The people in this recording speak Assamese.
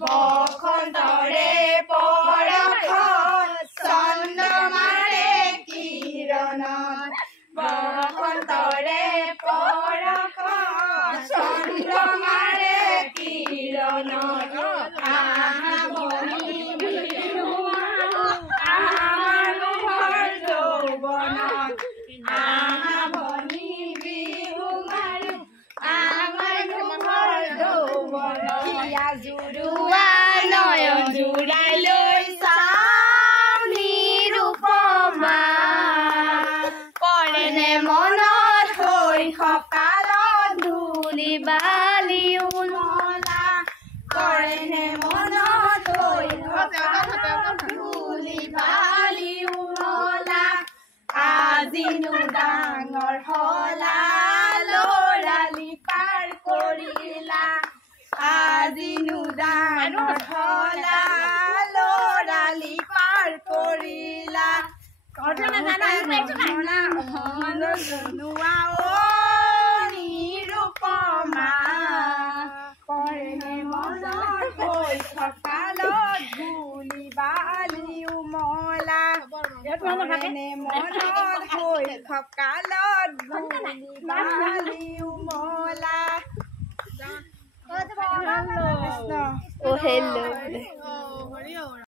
বসন্তৰে পৰখন চন্দ্ৰমাৰে কিৰণত বসন্তৰে পৰখন চন্দ্ৰমাৰে কিৰণত আজিনো ডাঙৰ হলা লৰালি পাৰ কৰিলা আজিনো ডাঙৰ হলা লৰালি পাৰ কৰিলা নিৰূপমা কৰেনে মনত হৈ থকালত ধূলি বালি উমলা কৰেনে মনত হৈ থকালত ধূলি বালি উমলা Oh, hello.